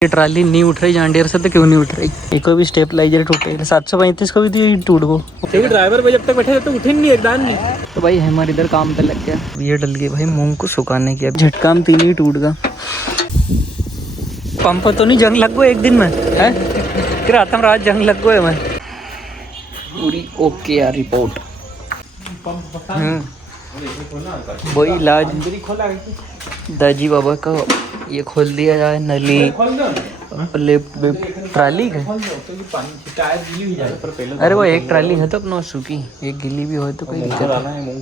ये ट्राली नहीं उठ रही जांडियर से तो क्यों नहीं उठ रही। एक को भी स्टेबलाइजर टूटे 735 को भी थी टूट गो। ड्राइवर पे जब तक बैठे तो उठे नहीं एकदम नहीं। तो भाई हमारे इधर काम पे लग गया। ये डल गई भाई मूंग को सुखाने की। झटका में 3 ही टूट गया। पंप तो नहीं जंग लग गो एक दिन में है कि रात में रात जंग लग गो है। मैं पूरी ओके यार रिपोर्ट। वही इलाज दाजी बाबा का ये खोल दिया जाए नली ट्राली का। अरे वो एक ट्राली है तो अपना सूखी एक गिली भी हो तो कोई दिक्कत नहीं।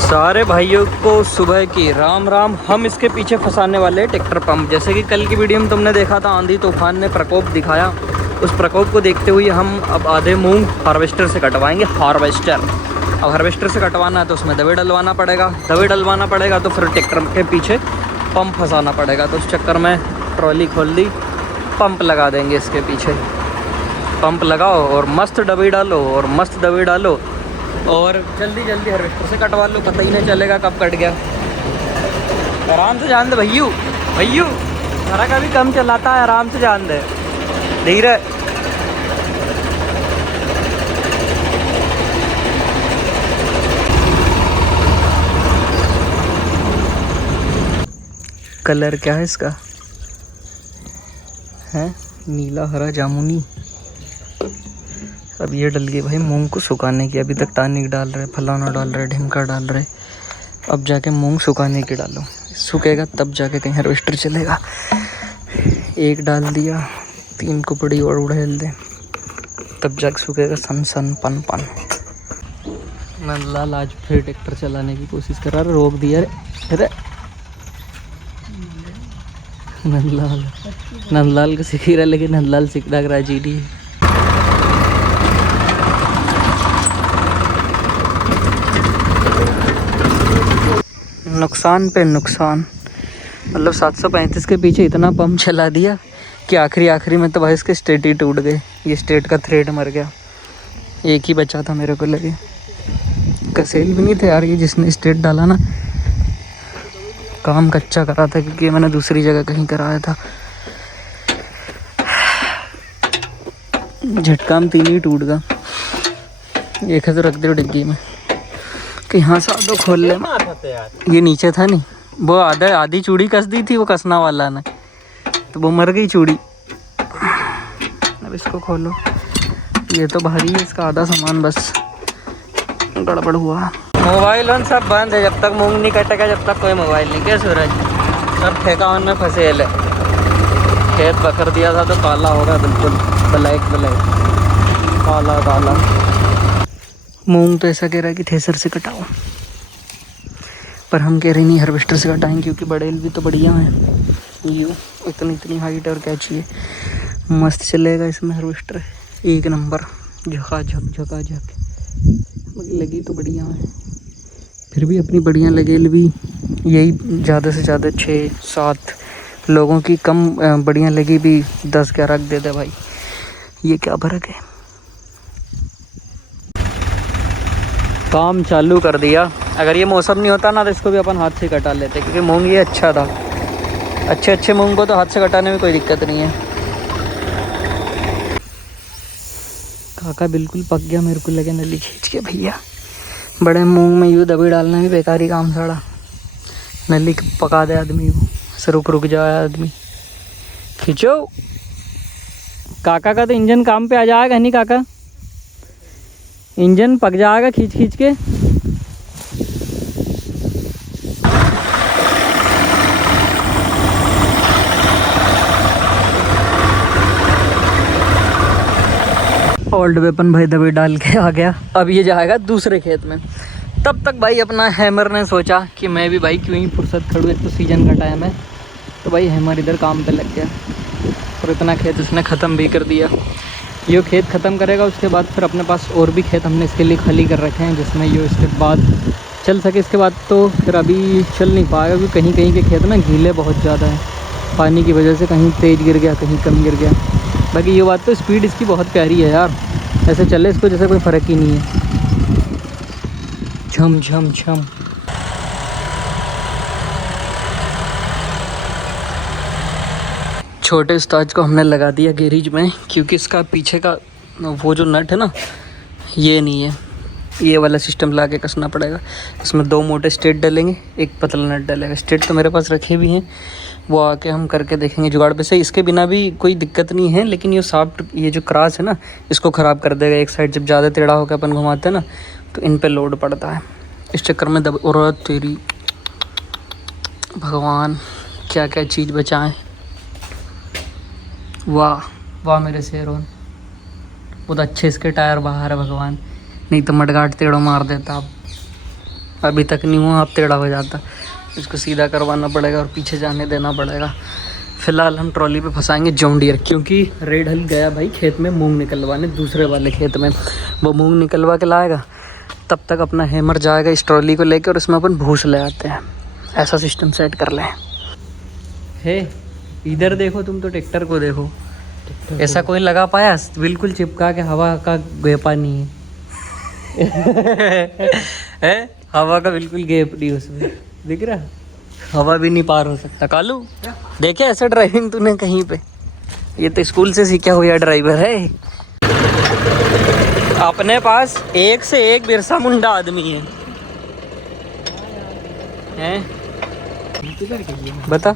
सारे भाइयों को सुबह की राम राम। हम इसके पीछे फंसाने वाले ट्रैक्टर पंप। जैसे कि कल की वीडियो में तुमने देखा था आंधी तूफान ने प्रकोप दिखाया। उस प्रकोप को देखते हुए हम अब आधे मूंग हार्वेस्टर से कटवाएंगे। हार्वेस्टर अब हार्वेस्टर से कटवाना है तो उसमें दवाई डलवाना पड़ेगा। दवाई डलवाना पड़ेगा तो फिर ट्रैक्टर के पीछे पंप फंसाना पड़ेगा। तो उस चक्कर में ट्रॉली खोल दी, पंप लगा देंगे इसके पीछे। पंप लगाओ और मस्त दवाई डालो और मस्त दवाई डालो और जल्दी जल्दी हार्वेस्टर से कटवा लो। पता ही नहीं चलेगा कब कट गया। आराम से जान दे भैयू भैयू। सारा का भी कम चलाता है, आराम से जान दे धीरे। कलर क्या है इसका है? नीला हरा जामुनी। अब ये डल गई भाई मूंग को सुखाने की। अभी तक टानिक डाल रहे, फलाना डाल रहे, ढिमका डाल रहे। अब जाके मूंग सुखाने की डालो। सूखेगा तब जाके कहीं हार्वेस्टर चलेगा। एक डाल दिया, 3 कुपड़ी और उड़ेल दे तब जाके सूखेगा सन सन पन पन। नंदलाल आज फिर ट्रैक्टर चलाने की कोशिश कर रहा है। रोक दिया अरे नंदलाल को सीख रहा लेकिन नंदलाल सीख रहा जीडी। नुकसान पे नुकसान। मतलब 735 के पीछे इतना पंप चला दिया कि आखिरी में तो भाई इसके स्टेट ही टूट गए। ये स्टेट का थ्रेड मर गया। एक ही बचा था मेरे को लगे। कसेल भी नहीं थे यार ये जिसने स्टेट डाला ना। काम कच्चा करा था क्योंकि मैंने दूसरी जगह कहीं कराया था। झटका में 3 ही टूट गया। एक है तो रख दो डिग्गी में कि यहाँ से आधो खोल ले। ये नीचे था नहीं वो आधी चूड़ी कस दी थी वो कसना वाला ने तो वो मर गई चूड़ी। अब इसको खोलो। ये तो भारी है इसका आधा सामान बस गड़बड़ हुआ। मोबाइल उन सब बंद है जब तक मूंग नहीं कटेगा जब तक कोई मोबाइल नहीं। क्या सूरज सब ठेका में फंसे है। खेत बकर दिया था तो काला होगा बिल्कुल ब्लैक काला काला। मूंग तो ऐसा कह रहा है कि थ्रेसर से कटाओ पर हम कह रहे नहीं हार्वेस्टर से कटाएंगे क्योंकि बड़ेल भी तो बढ़िया है। यू इतनी हाइट और क्या चाहिए। मस्त चलेगा इसमें हार्वेस्टर एक नंबर। झका लगी तो बढ़िया है। फिर भी अपनी बढ़िया लगेल भी यही ज़्यादा से ज़्यादा 6-7 लोगों की कम बढ़िया लगी भी 10-11 दे दे भाई। ये क्या फर्क है। काम चालू कर दिया। अगर ये मौसम नहीं होता ना तो इसको भी अपन हाथ से कटा लेते क्योंकि मूंग ये अच्छा था। अच्छे मूंग को तो हाथ से कटाने में कोई दिक्कत नहीं है। काका बिल्कुल पक गया। मेरे को लगे नली खींच के भैया। बड़े मूंग में यूँ दबी डालना भी बेकारी काम साड़ा। नली पका दे आदमी को रुक जाए आदमी। खींचो। काका का तो इंजन काम पे आ जाएगा नहीं काका। इंजन पक जाएगा खींच के। ओल्ड वेपन भाई दवाई डाल के आ गया। अब ये जाएगा दूसरे खेत में। तब तक भाई अपना हैमर ने सोचा कि मैं भी भाई क्यों ही फुर्सत करूँ। एक तो सीजन का टाइम है तो भाई हैमर इधर काम पे लग गया और इतना खेत इसने ख़त्म भी कर दिया। ये खेत ख़त्म करेगा उसके बाद फिर अपने पास और भी खेत हमने इसके लिए खाली कर रखे हैं जिसमें ये इसके बाद चल सके। इसके बाद तो फिर अभी चल नहीं पाएगा क्योंकि कहीं कहीं के खेत ना गीले बहुत ज़्यादा है पानी की वजह से। कहीं तेज़ गिर गया कहीं कम गिर गया। बाकी ये बात तो स्पीड इसकी बहुत प्यारी है यार। ऐसे चले इसको जैसे कोई फ़र्क ही नहीं है। झम झम झम। छोटे उस्ताद को हमने लगा दिया गैरेज में, क्योंकि इसका पीछे का वो जो नट है ना, ये नहीं है, ये वाला सिस्टम ला के कसना पड़ेगा। इसमें 2 मोटे स्टेट डलेंगे, एक पतला नट डलेगा। स्टेट तो मेरे पास रखे भी हैं, वो आके हम करके देखेंगे जुगाड़ पे से। इसके बिना भी कोई दिक्कत नहीं है, लेकिन ये सॉफ्ट, ये जो क्रॉस है ना, इसको ख़राब कर देगा। एक साइड जब ज़्यादा टेढ़ा होकर अपन घुमाते हैं ना, तो इन पे लोड पड़ता है। इस चक्कर में और तेरी भगवान क्या क्या चीज़ बचाएं। वाह वाह मेरे शेरों, बहुत अच्छे इसके टायर बाहर है भगवान, नहीं तो मडगाट टेढ़ा मार देता। अब अभी तक नहीं हुआ, अब टेढ़ा हो जाता। इसको सीधा करवाना पड़ेगा और पीछे जाने देना पड़ेगा। फ़िलहाल हम ट्रॉली पे फंसाएंगे जॉन डियर, क्योंकि रेड हल गया भाई खेत में मूंग निकलवाने, दूसरे वाले खेत में। वो मूंग निकलवा के लाएगा, तब तक अपना हैमर जाएगा इस ट्रॉली को लेकर और इसमें अपन भूस ले आते हैं। ऐसा सिस्टम सेट कर लें। हे इधर देखो, तुम तो ट्रैक्टर को देखो, ऐसा कोई लगा पाया? बिल्कुल चिपका के, हवा का गेपा नहीं है। हवा का बिल्कुल गेप नहीं उसमें, दिख रहा? हवा भी नहीं पार हो सकता। कालू देखे ऐसे ड्राइविंग तूने कहीं पे? ये तो स्कूल से सीखा हुआ ड्राइवर है। अपने पास एक से एक बिरसा मुंडा आदमी है, हैं? बता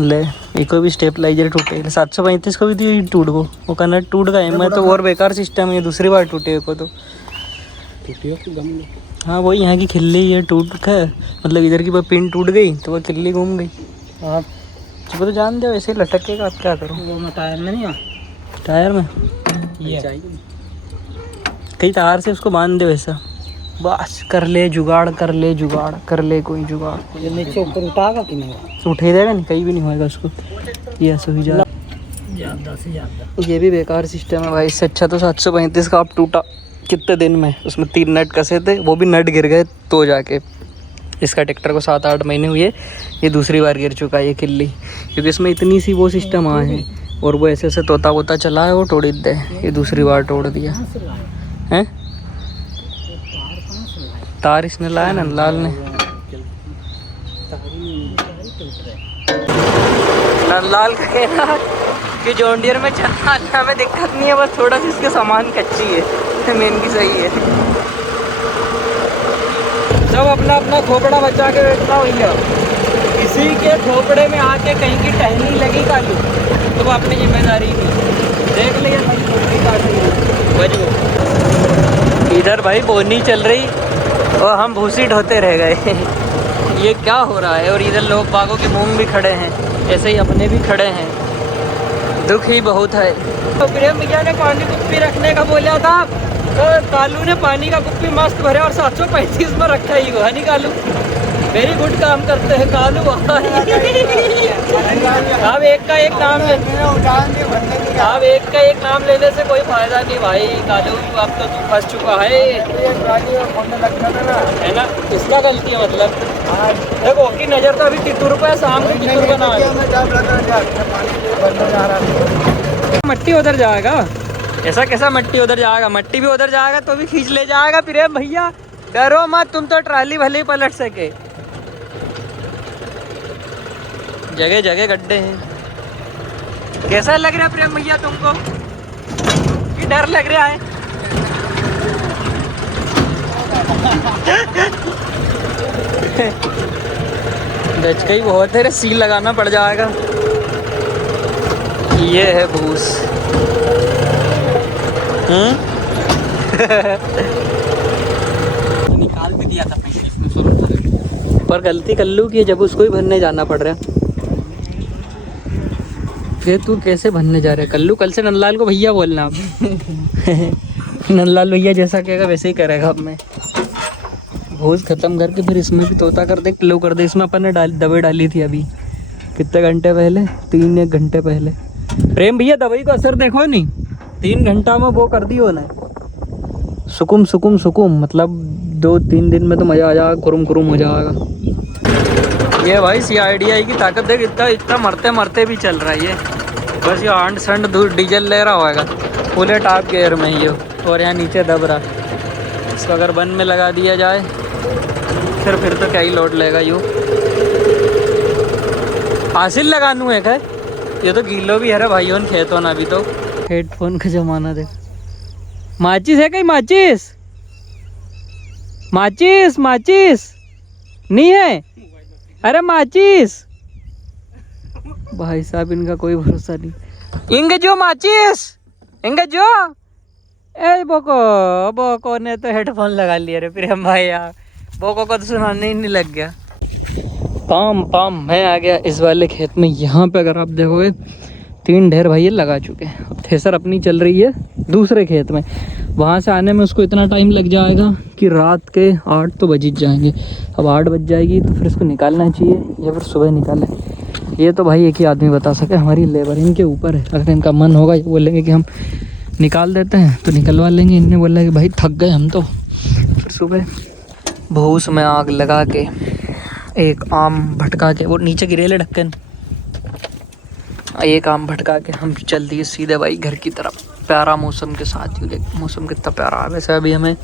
ले, एक भी स्टेबलाइजर टूटे, 735 को भी थी टूट गो, वो का नट टूट गया। मैं तो और बेकार सिस्टम है, दूसरी बार टूटे को तो। हाँ वही यहाँ की खिल्ली ये टूट है, मतलब इधर की पिन टूट गई तो वो खिल्ली घूम गई। आप सुबह तो जान दो ऐसे लटकेगा, आप क्या करो? वो मैं टायर में नहीं आ, टायर में ये कई तार से उसको बांध दो ऐसा, बस कर ले जुगाड़, कर ले जुगाड़, कर ले कोई जुगाड़। ये नीचे ऊपर उठाएगा कि नहीं? उठे देगा नहीं, कहीं भी नहीं होएगा उसको। ये ऐसा ही ज़्यादा से ज़्यादा, ये भी बेकार सिस्टम है भाई। इससे अच्छा तो 735 का आप टूटा कितने दिन में, उसमें 3 नट कसे थे, वो भी नट गिर गए तो जाके। इसका ट्रैक्टर को 7-8 महीने हुए, ये दूसरी बार गिर चुका है ये किल्ली, क्योंकि इसमें इतनी सी वो सिस्टम आए हैं और वो ऐसे ऐसे तोता वोता चला है, वो तोड़ दे। ये दूसरी बार तोड़ दिया है। तार इसने लाया ना लाल ने, नंदलाल का कहना कि जॉन डियर में चलना में दिक्कत नहीं है, बस थोड़ा सी इसके सामान कच्ची है, मेन की सही है। सब अपना अपना खोपड़ा बचा के बैठना भैया, किसी के खोपड़े में आके कहीं की टहनी लगी कालू तो वो अपनी जिम्मेदारी नहीं, देख लिया भाई। इधर भाई बोनी चल रही और हम भूसी ढोते रह गए। ये क्या हो रहा है? और इधर लोग बागों के मूंग भी खड़े हैं, ऐसे ही अपने भी खड़े हैं, दुख ही बहुत है। तो प्रेम भैया ने पानी कुप्पी रखने का बोला था, तो कालू ने पानी का कुप्पी मस्त भरे और 735 में रखा ही वो है नहीं कालू? वेरी गुड काम करते हैं कालू। अब एक का एक नाम ले, अब एक का एक नाम लेने से कोई फायदा नहीं भाई कालू, अब तो तू फंस चुका है ना? इसका गलती है मतलब। देखो की नज़र तो अभी कितुर पे शाम को कितुर बना है, मट्टी उधर जाएगा। ऐसा कैसा मट्टी उधर जाएगा? मट्टी भी उधर जाएगा तो भी खींच ले जाएगा। फिर भैया डरो मत, तुम तो ट्राली भले ही पलट सके, जगह जगह गड्ढे हैं। कैसा लग रहा है प्रेम भैया तुमको? कि डर लग रहा है? गचका ही बहुत है, सील लगाना पड़ जाएगा। ये है भूस। निकाल भी दिया था पर गलती कर लूँ कि जब उसको ही भरने जाना पड़ रहा है। फिर तू कैसे भरने जा रहा है कल्लू? कल से नंदलाल को भैया बोलना आप। नंदलाल भैया जैसा कहेगा वैसे ही करेगा। अब मैं भूस खत्म करके फिर इसमें भी तोता कर दे, किलो कर दे। इसमें अपन ने दवाई डाली थी अभी कितने घंटे पहले, 3-1 घंटे पहले। प्रेम भैया दवाई का असर देखो नहीं, 3 घंटा में वो कर दी हो ना, सुकुम सुकुम सुकुम, मतलब 2-3 दिन में तो मज़ा आ जाएगा, कुरुम कुरुम हो जाएगा। ये भाई CIDI की ताकत देख, इतना इतना मरते मरते भी चल रहा है ये। बस ये आंट संड दूर डीजल ले रहा होगा पूरे टॉप गियर में ये, और यहाँ नीचे दब रहा। इसको अगर बंद में लगा दिया जाए फिर तो क्या ही लोड लेगा यूँ। हासिल लगानू है क्या? ये तो गीलो भी है रे भाइयों खेतों ना। अभी तो हेडफोन का जमाना देख। माचिस है कहीं? माचिस माचिस माचिस नहीं है? अरे माचिस भाई साहब, इनका कोई भरोसा नहीं। इंगे जो माचिस, इंगे जो ए बोको ने तो हेडफोन लगा लिया रे प्रेम भाई यार। बोको को तो सुनाने ही नहीं लग गया। पाम मैं आ गया इस वाले खेत में। यहाँ पे अगर आप देखोगे 3 ढेर भाई लगा चुके हैं। अब थ्रेसर अपनी चल रही है दूसरे खेत में। वहाँ से आने में उसको इतना टाइम लग जाएगा कि रात के 8 तो बज जाएंगे। अब 8 बज जाएगी तो फिर इसको निकालना चाहिए या फिर सुबह निकालें, ये तो भाई एक ही आदमी बता सके। हमारी लेबर इनके ऊपर है। अगर इनका मन होगा ये बोलेंगे कि हम निकाल देते हैं तो निकलवा लेंगे। इनने बोला कि भाई थक गए हम तो। फिर सुबह भूस में आग लगा के एक आम भटका के, वो नीचे गिरेले ढक्कन, एक आम भटका के हम चल दिए सीधे भाई घर की तरफ। प्यारा मौसम के साथ ही, मौसम कितना प्यारा है। वैसे अभी हमें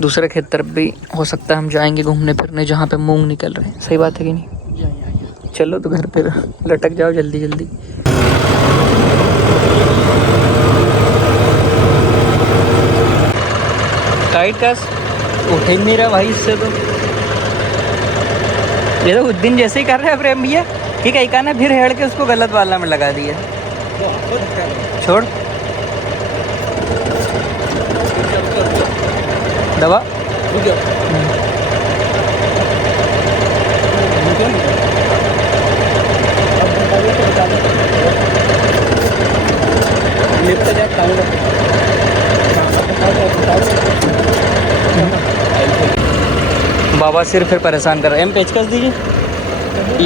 दूसरे खेत तरफ भी हो सकता है हम जाएंगे घूमने फिरने, जहाँ पे मूंग निकल रहे हैं। सही बात है कि नहीं? चलो तो घर पे लटक जाओ जल्दी जल्दी। टाइट कस उठ ही नहीं रहा भाई इससे तो। ये तो उस दिन जैसे ही कर रहे हैं प्रेम भैया कि कहीं का ना फिर हेड़ के उसको गलत वाला में लगा दिया। छोड़ दवा। बाबा सिर फिर परेशान कर रहे हैं। पेचकस दीजिए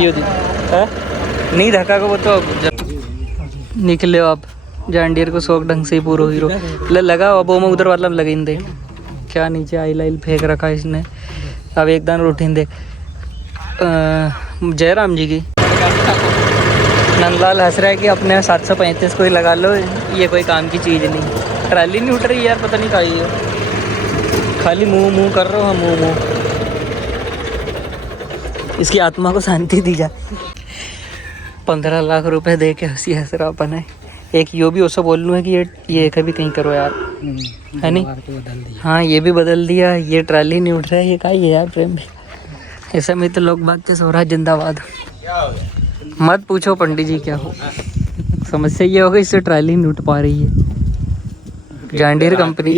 यो दी नहीं धक्का को वो तो निकले हो आप। जांडियर को शौक ढंग से ही पूरा हीरो लगा। अब वो में उधर वाला लगे दे क्या नीचे आइल आइल फेंक रखा इसने। अब एक दान रूटीन देख जयराम जी की। नंदलाल हंस रहा है कि अपने 735 को ही लगा लो, ये कोई काम की चीज़ नहीं। ट्राली नहीं उठ रही यार, पता नहीं कहाँ है। खाली मुंह मुंह कर रहे हो। हम मुंह इसकी आत्मा को शांति दी जा। 15 लाख रुपए दे के हंसी हंस रहा अपन है। एक यो भी उससे बोल लूँ है कि ये कभी कहीं करो यार, है नहीं? हाँ ये भी बदल दिया। ये ट्राली नहीं उठ रहा है, ये का ही है यार प्रेम भी। ऐसा में तो लोग बात से हो रहा है जिंदाबाद। मत पूछो पंडित जी क्या हो। समस्या ये होगा इससे ट्राली नहीं उठ पा रही है। जांडीर कंपनी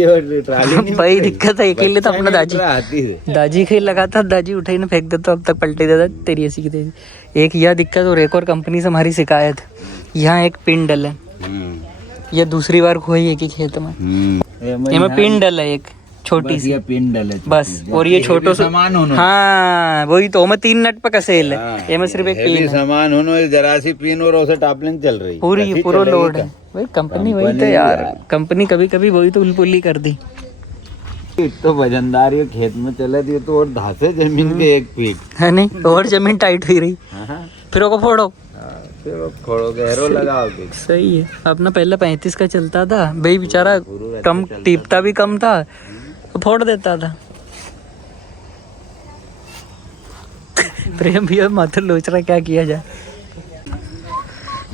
भाई दिक्कत है। अकेले तो अपना दाजी कहीं लगा था, दाजी उठे ही ना फेंक देता, अब तक पलटे देता तेरी ऐसी की तेरी। एक यह दिक्कत और एक और कंपनी से हमारी शिकायत। यहाँ एक पिन डल है, ये दूसरी बार खोई है कि खेत में ये पिन डल है एक छोटी सी पिन डल है बस। और ये छोटो सामान हाँ वही तो मैं 3 नट पे कसेल है। ये में सिर्फ एक पिन सामान होनो जरा सी पिन और उसे टापलिंग चल रही पूरी पूरा लोड है भाई। कंपनी वही तो यार, कंपनी कभी कभी वही तो उलपुली कर दी। तो वजनदार ये खेत में चले दिए तो और धासे जमीन के एक फीट है नहीं, और जमीन टाइट हुई रही। फिर वो फोड़ो फोड़ो गहरो लगाओ। सही है। अपना पहले 35 का चलता था भाई, बेचारा कम टीपता भी कम था तो फोड़ देता था। प्रेम भी माथुर लोच रहा क्या किया जाए।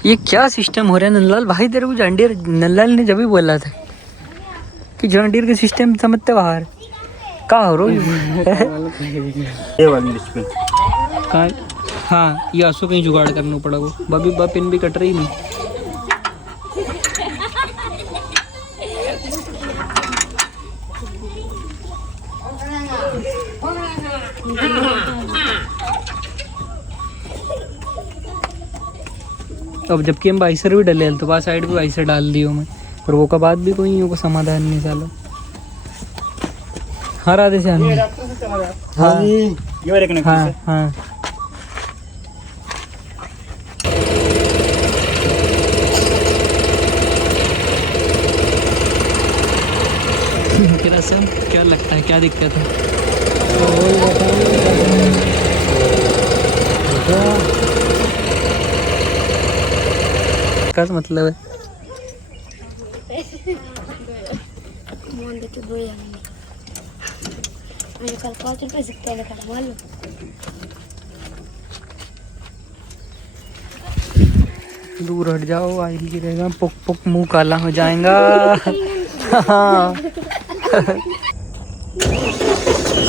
ये क्या सिस्टम हो रहा है नंदलाल भाई? तेरे को जांडियर नंदलाल ने जब भी बोला था कि जांडियर के सिस्टम समझते बाहर का हो रो ये वाली कहाँ। हाँ ये आंसू कहीं जुगाड़ करना पड़ेगा। बबी पिन भी कट रही नहीं। अब जबकि हम बाइसर भी डले तो वहाँ साइड पे बाइसर डाल दियो मैं, पर वो का बात भी कोई नहीं, को समाधान नहीं सालो। हाँ राधे से हाँ हाँ क्या लगता है क्या दिक्कत है? क्या मतलब है? कल 5 रुपए सिक्के निकाला मान लो। दूर हट जाओ, आइल गिरेगा, पुक पुक मुंह काला हो जाएगा। हाँ।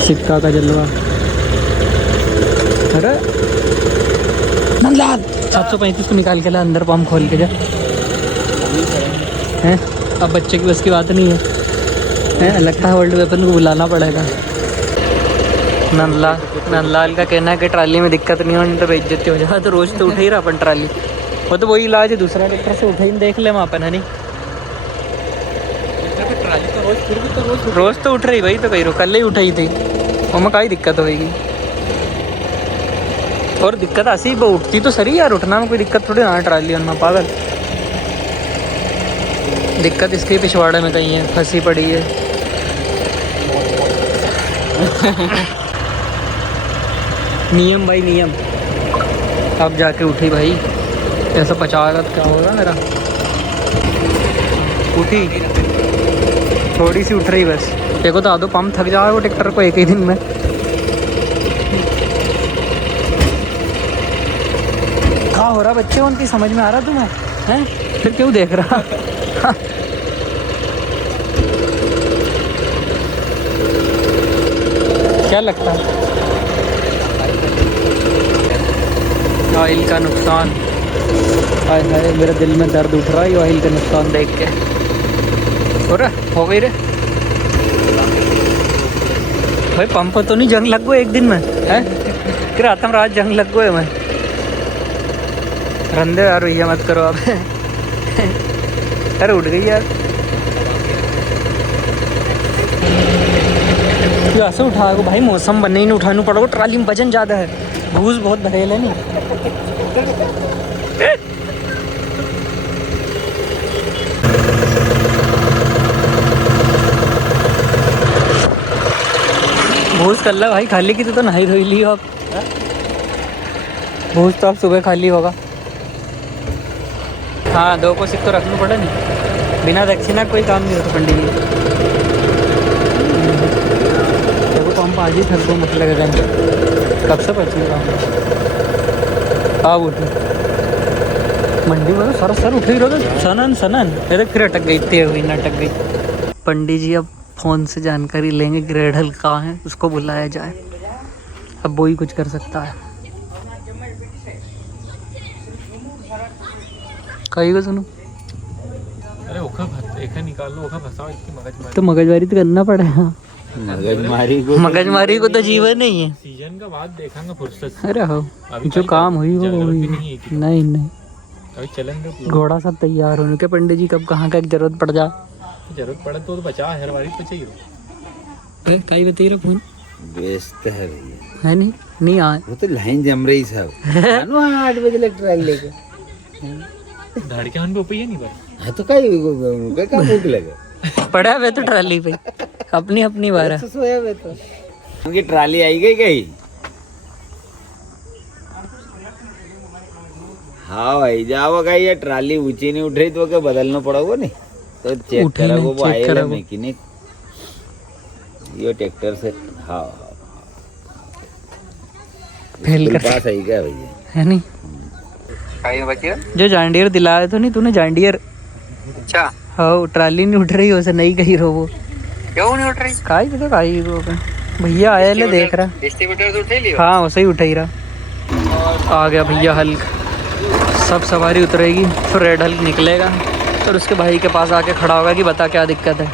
सिक्का का जलवा। अरे नंदलाल 735 को निकाल के ला, अंदर पंप खोल के जा। हैं अब बच्चे की बस की बात नहीं है, लगता है वर्ल्ड वेपन को बुलाना पड़ेगा। नंदलाल का कहना है कि ट्राली में दिक्कत नहीं होनी तो बेइज्जती हो जाए, तो रोज़ तो उठे ही रहा अपन ट्राली। वो तो वही इलाज है, दूसरा ट्रैक्टर से उठे ही देख ले वहाँ अपन, है नहीं? ट्राली तो रोज़, फिर भी तो रोज़ तो उठ रही, वही तो कही रो, कल ही उठाई थी, वहाँ कहीं दिक्कत होगी। और दिक्कत ऐसी वो उठती तो सही यार, उठना में कोई दिक्कत थोड़ी ना, ट्राली में पागल। दिक्कत इसके पिछवाड़े में कहीं है, फंसी पड़ी है। नियम भाई नियम, अब जाके उठी भाई, ऐसा 50 क्या होगा मेरा। उठी थोड़ी सी उठ रही बस, देखो तो आधो पंप थक जाएगा वो ट्रैक्टर को एक ही दिन में। क्या हो रहा बच्चे, उनकी समझ में आ रहा तुम्हें? हैं फिर क्यों देख रहा? क्या लगता है? ऑयल का नुकसान, हाय हाय मेरे दिल में दर्द उठ रहा है ऑयल का नुकसान देख के। हो गई रे भाई, पंप तो नहीं जंग लग गए एक दिन में, है फिर आतम रात जंग लग गए मैं। रंदे यार भैया मत करो आप। अरे उठ गई यार, ऐसे उठा को भाई, मौसम बनने ही नहीं उठाने पड़ोगे, ट्राली में वजन ज़्यादा है, भूस बहुत भरेल है नहीं। भूस कर लो भाई, खाली की तो नहाई धोई ली हो आप। भूस तो आप सुबह खाली होगा। हाँ 2 को सिक्को रखना पड़ा नहीं, बिना दक्षिणा कोई काम नहीं होता पंडित जी। देखो पंप आज ही थक गो, मत लगेगा कब से पहुँची रहा हूँ। आप उठी मंडी में तो सर उठ ही रहो, सनन अरे फिर अटक गई, ते हुई ना अटक गई। पंडित जी अब फ़ोन से जानकारी लेंगे ग्रेड हल कहाँ है, उसको बुलाया जाए, अब वो ही कुछ कर सकता है। कहीं को सुनो, अरे ओखा निकाल लो, ओखा फंसाओ, इसकी मगजमारी तो मगजमारी तो करना पड़ेगा। मगजमारी को तो जीवन नहीं है। सीजन का बाद देखेंगे फुर्सत से। अरे हो जो काम हुई वो हुई, नहीं अभी चलेंगे। घोड़ा सब तैयार होने के, पंडित जी कब कहाँ का एक जरूरत पड़ जा, जरूरत पड़े तो बचा, हर बारी तो चाहिए। कहीं बताइए रहा फोन व्यस्त है भैया, है नहीं आए, वो तो लाइन जम रही सब। 8 बजे लग ट्राई लेके धड़के मन पे ऊपर नहीं पर हाँ तो कहीं का भूख लगे पड़ा है तो ट्राली पे अपनी अपनी बार है। सोया हुआ तो उनकी ट्राली आई गई कहीं। हाँ भाई जाओ कहीं, ये ट्राली ऊंची नहीं उठ रही तो क्या बदलना पड़ेगा नहीं, तो चेक करोगे वो आएगा मैकेनिक ये ट्रैक्टर से। हाँ फेल कर पास आई क्या भैया, है नहीं जो जांडियर दिलाया तो नहीं तूने, जांडियर। अच्छा हाँ ट्राली नहीं उठ रही, वैसे नहीं कही रो वो क्यों नहीं उठ रही, काई तो काई वो भैया आया ले देख रहा, डिस्ट्रीब्यूटर तो उठे लियो। हाँ वैसे ही उठा ही रहा। आ गया भैया हल्क, सब सवारी उतरेगी, फिर रेड हल्क निकलेगा, फिर उसके भाई के पास आके खड़ा होगा कि बता क्या दिक्कत है।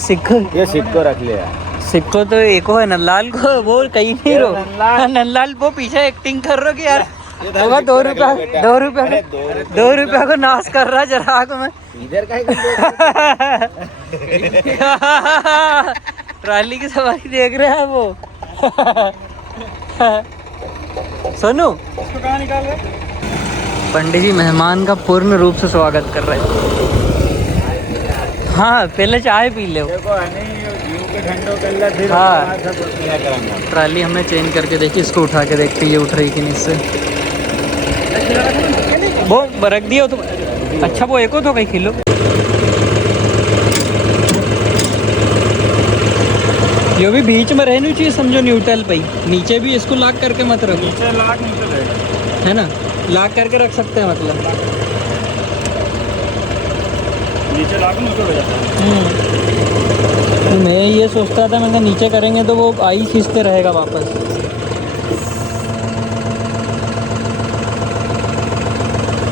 सिक्को ये सिक्को रख लिया, सिक्को तो एक है नंदलाल को, वो कहीं नहीं रो, नंदलाल वो पीछे एक्टिंग कर रहा कि यार होगा 2 रुपया को नाश कर रहा जरा को मैं इधर का ट्राली की सवारी देख रहे हैं वो। सोनू पंडित जी मेहमान का पूर्ण रूप से स्वागत कर रहे हैं। हाँ पहले चाय पी लो। हाँ ट्राली हमने चेंज करके देखी, इसको उठा के देखते ये उठ रही कि नहीं इससे। वो रख दिया तो अच्छा, वो एक हो तो कहीं खिलो। ये भी बीच में रहनी चाहिए समझो, न्यूट्रल पे ही। नीचे भी इसको लॉक करके मत रखो, नीचे लाख नीचे रहेगा, है ना, लॉक करके रख सकते हैं मतलब। नीचे लाख नीचे हो जाता है। मैं ये सोचता था, मैंने नीचे करेंगे तो वो आई खींचते रहेगा वापस।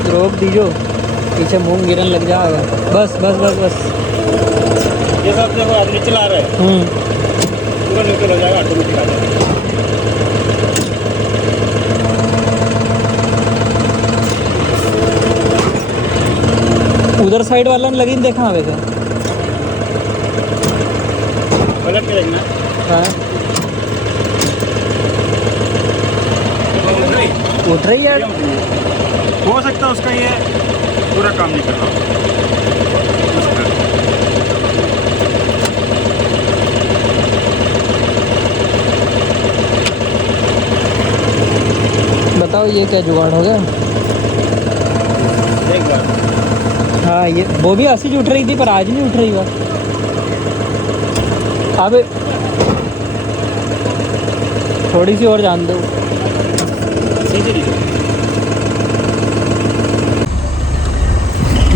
रोक दीजो, पीछे मुंह गिरन लग जाएगा। बस बस बस बस। ये सब देखो आदमी चला रहे हैं, पूरा नीचे हो जाएगा, ऑटोमेटिक आ जाएगा। उधर साइड वाला ने लगी देखा हमें का। पलट के देखना। हाँ उठ रही है, हो सकता है उसका ये पूरा काम नहीं कर रहा। बताओ ये क्या जुगाड़ हो गया। एक बार हाँ ये वो भी ऐसी उठ रही थी पर आज नहीं उठ रही बस। अब थोड़ी सी और जान दो।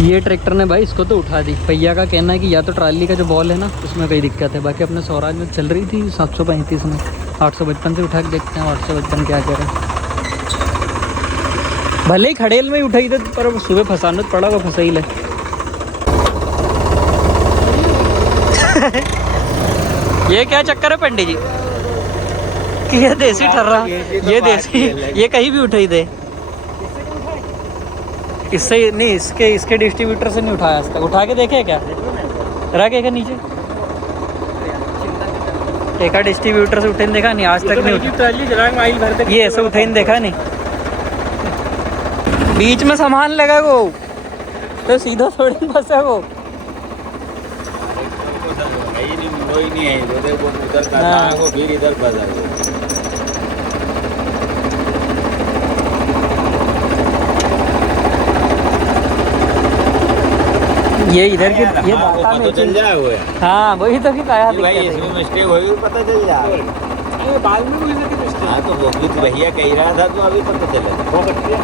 ये ट्रैक्टर ने भाई इसको तो उठा दी। भैया का कहना है कि या तो ट्राली का जो बॉल है ना उसमें कई दिक्कत है। बाकी अपने स्वराज में चल रही थी 735 में, 855 से उठा के देखते हैं 855 क्या करें। भले ही खड़ेल में ही उठाई थी पर वो सुबह फंसाना पड़ा, वो फंसा ही ले। ये क्या चक्कर है पंडित जी कि ये देसी ठर्रा, ये देसी, ये कहीं भी उठाई दे। इससे नहीं, इसके डिस्ट्रीब्यूटर से नहीं उठाया आज तक। उठा के देखे क्या, रख एक नीचे, एक डिस्ट्रीब्यूटर से उठे देखा नहीं आज तक नहीं उठा। ये ऐसे उठे देखा नहीं, बीच में सामान लगा वो तो सीधा थोड़ी फंसा वो। कोई नहीं है, वो देखो उधर का हाँ। वो फिर इधर फंसा वो। ये इधर की ये हाँ, वो बाता पता में चल जाए वो है। हाँ वही तो फिर आया कि भाई दिक्कत इसमें है। मिस्टेक होगी तो पता चल जाए। बाद में कोई ना कोई हाँ तो वो भी तो भैया कह रहा था तो अभी पता चला। हो सकती है।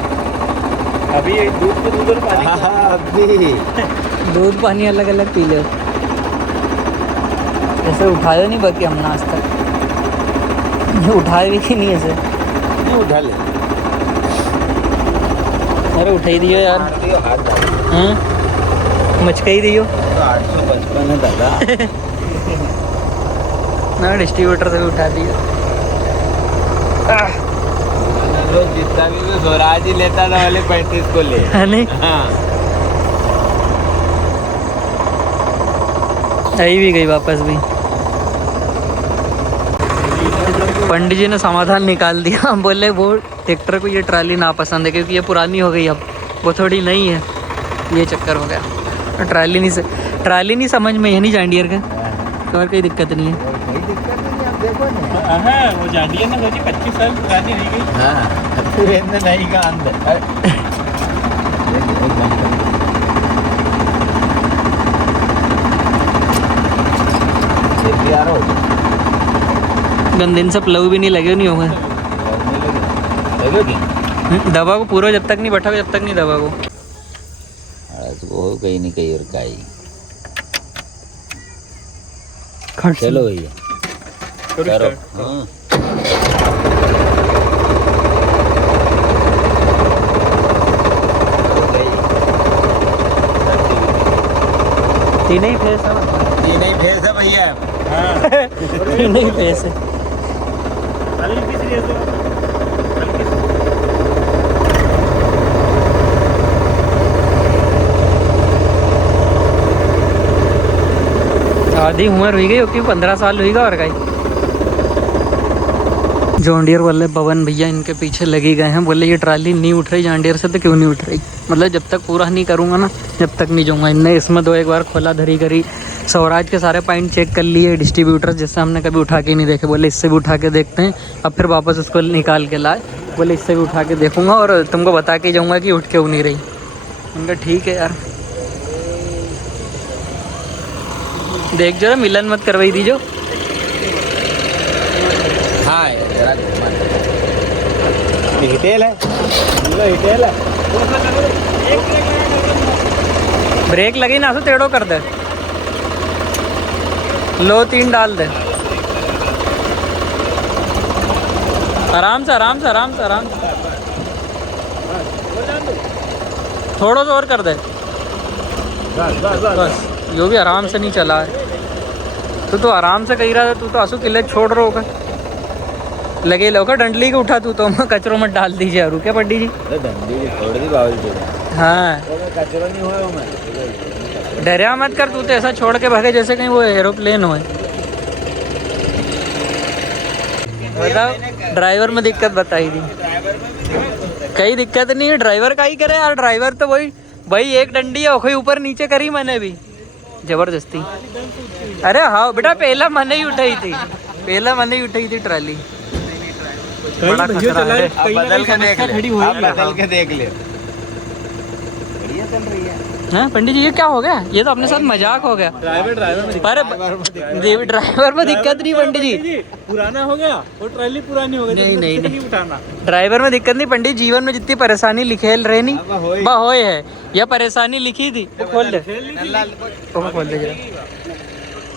अभी दूध पे दूध और पानी हाँ, अभी दूध पानी अलग अलग पी लो। ऐसे उठाया नहीं बाकी हमने आज तक, ये उठाए भी कि नहीं ऐसे। नहीं उठा ले, अरे उठा ही दियो यार। मार दियो, हाथ डाल दियो। हाँ मचका ही दियो तो 855 है दादा। ना डिस्ट्रीब्यूटर से भी उठा दिया। रोज जितना भी वो स्वराज ही लेता था वाले 35 को ले। है नहीं, हाँ आई भी गई वापस भी। पंडित जी ने समाधान निकाल दिया। हम बोले वो ट्रैक्टर को ये ट्राली ना पसंद है क्योंकि ये पुरानी हो गई, अब वो थोड़ी नई है, ये चक्कर हो गया। ट्राली नहीं समझ में, ये नहीं जॉन्डियर का तो और कोई दिक्कत नहीं है। कोई दिक्कत नहीं, आप देखो ना। हाँ वो जानिए ना सोची 25 साल पुरानी रह गई। हाँ फिर नहीं का अंदर गंदे से प्लव भी नहीं लगे, नहीं होगा दवा को पूरा जब तक नहीं बैठा जब तक नहीं दवा को। हो कहीं नहीं कहीं और काई। खट चलो भैया करो। हाँ तीन ही फेस है ना, ये नहीं भेज है भैया। हाँ तीन ही फेस है। हल्की सी रेस दो, हल्की सी। आधी उम्र हुई गई क्योंकि 15 साल हुई और गई। जॉन्डियर वाले पवन भैया इनके पीछे लगे गए हैं। बोले ये ट्राली नहीं उठ रही जॉन्डियर से तो क्यों नहीं उठ रही, मतलब जब तक पूरा नहीं करूँगा ना जब तक नहीं जाऊँगा। इनने इसमें दो एक बार खोला धरी करी, स्वराज के सारे पॉइंट चेक कर लिए, डिस्ट्रीब्यूटर जिससे हमने कभी उठा के नहीं देखे। बोले इससे भी उठा के देखते हैं। अब फिर वापस उसको निकाल के लाए, बोले इससे भी उठा के देखूँगा और तुमको बता के जाऊँगा कि उठ क्यों नहीं रही। उनका ठीक है यार, देख जरा मिलन मत करवाई दीजो। हाँ जरा हिटेल है, हिटेल है। ब्रेक लगी ना तो टेढ़ो कर दे, लो 3 डाल दे। आराम से आराम से आराम से आराम से, थोड़ा सा और कर दे बस। जो भी आराम से नहीं चला है तू तो आराम से कही रहा था, तू तो आंसू किले छोड़ रहा होगा। लगे लोग डंडली के उठा तू तो कचरों में डाल दीजिए। और क्या पंडित जी डंडी छोड़ दी बाबू जी। हाँ कचरा नहीं हुआ मैं, डरिया मत कर, तू तो ऐसा छोड़ के भागे जैसे कहीं वो एरोप्लेन हो। बताओ ड्राइवर में दिक्कत बताई थी, कहीं दिक्कत नहीं है, ड्राइवर का ही करे यार। ड्राइवर तो वही एक डंडी है वही ऊपर नीचे करी मैंने भी जबरदस्ती। अरे हाँ बेटा पहला मैंने ही उठाई थी, पहला मैंने ही उठाई थी ट्राली। बड़ा खतरा है। बदल के देख ले, बदल के देख ले, बढ़िया चल रही है। हाँ पंडित जी ये क्या हो गया, ये तो अपने साथ मजाक हो गया। ड्राइवर में पर ड्राइवर में दिक्कत नहीं पंडित जी, पुराना हो गया वो ट्राली पुरानी हो गई। नहीं उठाना ड्राइवर में दिक्कत नहीं पंडित। जीवन में जितनी परेशानी लिखेल रहे नहीं वह होए है, यह परेशानी लिखी थी। वो खोल दे, वो खोल दे जरा,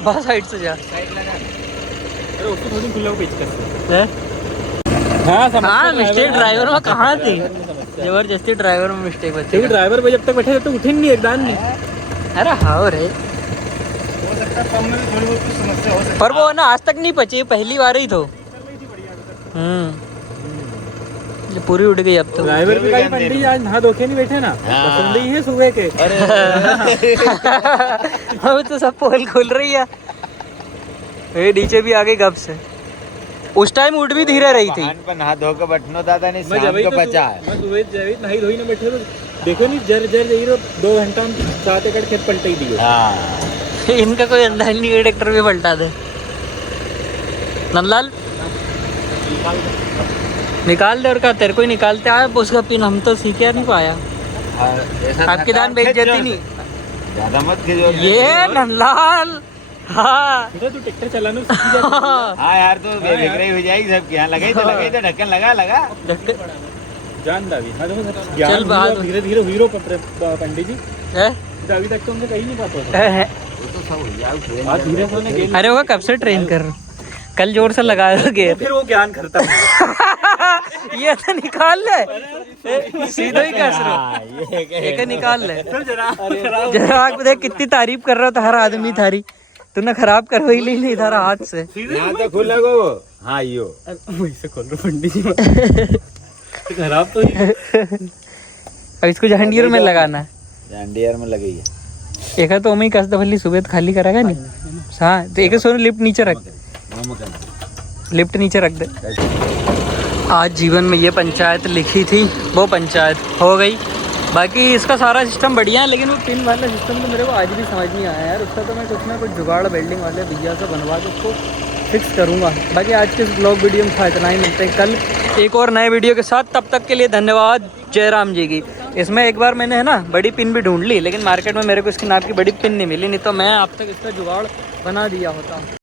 बहुत साइड से जा। अरे उसको थोड़ी खुला पेचकस है? हाँ मिस्टेक ड्राइवर में कहाँ थी, जबरदस्ती ड्राइवर में मिस्टेक बची। ड्राइवर पे जब तक बैठे जब तक उठे नहीं एकदम नहीं। अरे हाँ रे, पर वो ना आज तक नहीं बची, पहली बार ही तो। ये पूरी उड़ गई अब तो। ड्राइवर भी कहीं पंडित जी आज नहा धोखे नहीं बैठे ना, पसंद ही है सुबह के। अब तो सब पोल खुल रही है, ये नीचे भी आ गई गप से। उस टाइम उठ भी धीरे रही थी। पर नहा धो के बैठनो दादा नहीं, शाम को बचा है। मैं सुबह जब नहाई धोई ना बैठे तो देखो नहीं जर यही 2 घंटा में 7 एकड़ खेत पलट ही दिए। हाँ इनका कोई अंदाज नहीं है, ट्रैक्टर भी पलटा दे। नंदलाल निकाल दे, और क्या तेरे को ही निकालते आए उसका पिन, हम तो सीखे नहीं पाया। आपकी दान बेच जाती नहीं ज्यादा मत खींचो ये नंदलाल। हाँ तू ट्रैक्टर चलाना सीख जा। हाँ यार तो बेफिक्री हो जाएगी सबकी। हाँ लगाई तो ढक्कन लगा जान दावी। हाँ चल बाहर धीरे धीरे हीरो पंडित जी अभी तक तो हमने कहीं नहीं पाता। धीरे से अरे वो कब से ट्रेन कर, कल जोर से लगा गए फिर वो ज्ञान करता है। ये तो निकाल ले सीधा ही कस रहा, ये निकाल ले जरा। देख कितनी तारीफ कर रहा था हर आदमी थारी, तूने खराब करवाई ली नहीं इधर हाथ से। यहाँ तो खुला गो। हाँ यो वैसे खोल रहा पंडित जी खराब तो अब इसको जहंडीर में लगाना है, जहंडीर में लगेगी। एक है तो ओमे ही कस दफली सुबह खाली करागा नहीं। हाँ तो एक सोने लिफ्ट नीचे रख, लिफ्ट नीचे रख दे। आज जीवन में ये पंचायत लिखी थी, वो पंचायत हो गई। बाकी इसका सारा सिस्टम बढ़िया है, लेकिन वो पिन वाला सिस्टम तो मेरे को आज भी समझ नहीं आया यार। उसका तो मैं कुछ ना कुछ जुगाड़ वेल्डिंग वाले भैया से बनवा के उसको फिक्स करूँगा। बाकी आज के इस ब्लॉग वीडियो में था इतना ही, मिलते हैं कल एक और नए वीडियो के साथ। तब तक के लिए धन्यवाद जयराम जी की। इसमें एक बार मैंने है ना बड़ी पिन भी ढूंढ ली, लेकिन मार्केट में मेरे को इसकी नाप की बड़ी पिन नहीं मिली, नहीं तो मैं आप तक इसका जुगाड़ बना दिया होता।